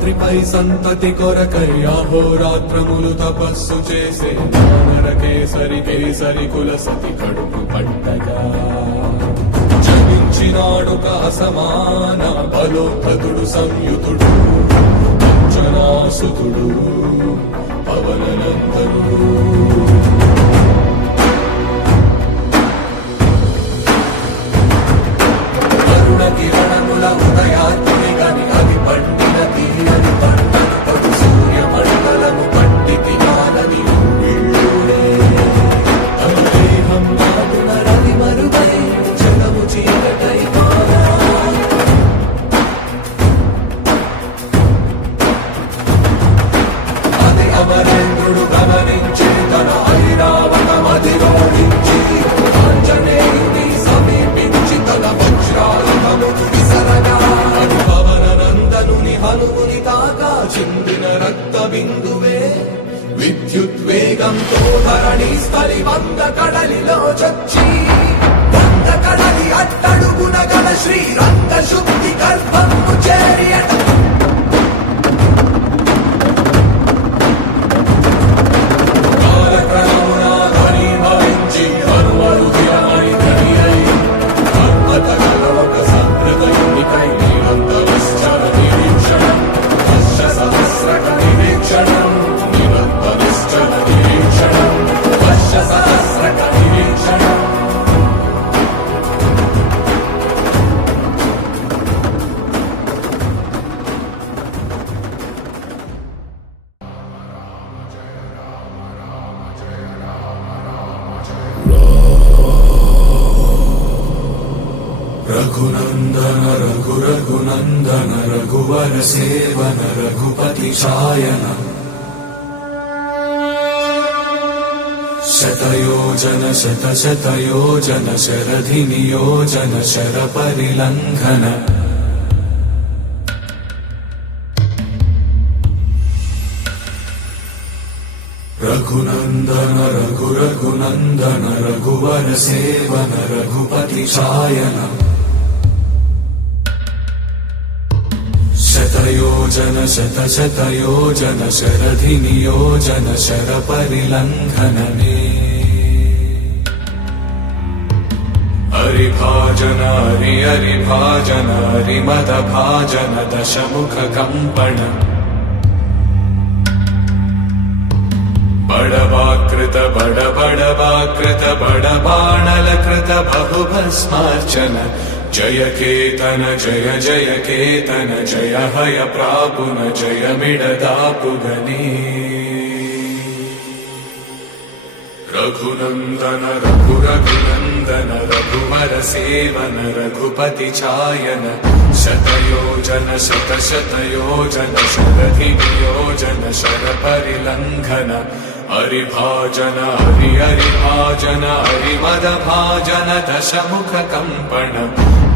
మాతృపై సంతతి కొరకై అహోరాత్రములు తపస్సు చేసే నరకేసరి కేసరి కుల సతి కడుపు పట్టగా జనించినాడుక అసమాన బలోద్ధతుడు సంయుతుడు అంజనాసుతుడు పవననందనుడు కిరణముల ఉదయాత్మి గని అది పండిన తీయని పంటను పడు సూర్య మండలము పట్టి తినాలని ఇళ్ళుడే దేహం నాటున రవి మరుగై జగము చీకటై మారా అది అమరేంద్రుడు గమనించి తన ఐరావతమది ఓడించి ఆంజనేయుని సమీపించి తన వజ్రాయుధము విసరగా అది పవననందనుని హనుముని తాకా చిందిన రక్త బిందువే విద్యుద్వేగంతో ధరణి స్థలి వంద కడలిలో చొచ్చి వంద కడలి అట్టడుగున గల శ్రీరంగ శుద్ధి గర్భము చేరియట రఘునందన రఘు రఘునందన రఘువర సేవన రఘుపతి ఛాయన శతయోజన శత శతయోజన శరధి నియోజన శర పరిలంఘన రఘునందన రఘు రఘునందన రఘువర సేవన రఘుపతి ఛాయన శతయోజన శత శతయోజన శరధి నియోజన శర పరిలంఘననే హరిభాజన హరి హరిభాజన హరిమద భాజన దశముఖ కంపణ బడవాకృత బడబడవాకృత బడబాణలకృత బహుభస్మార్చన జయ కేతన జయ జయ కేతన జయ హయ ప్రాపున జయ మిడదాపుగని రఘునందన రఘు రఘునందన రఘువర సేవన రఘుపతి ఛాయన శతయోజన శత శతయోజన శరధి నియోజన శర పరిలంఘన హరిభాజన హరి హరిభాజన హరిమద భాజన దశముఖ కంపణ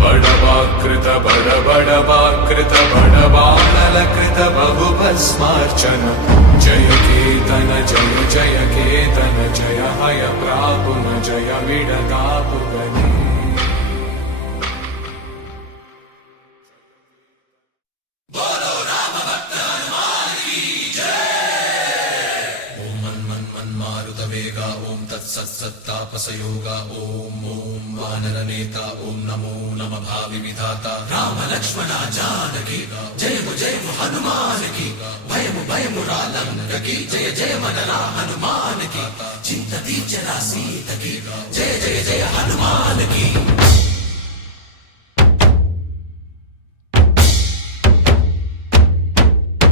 బడవాకృత బడబడవాకృత బడబాణలకృత బహుభస్మార్చన జయ కేతన జయ జయ కేతన జయ హయ ప్రాపున జయ విడదాపుగని ఓం తత్సత్తాపసయోగ ఓం ఓం వానరనేత ఓం నమో నమ భావి విధాత రామ లక్ష్మణ జానకి జయము జయము హనుమానికి భయము భయము రాలంకకి జయ జయ మనరా హనుమానికి చింత తీర్చరా సీతకి జయ జయ జయ హనుమానికి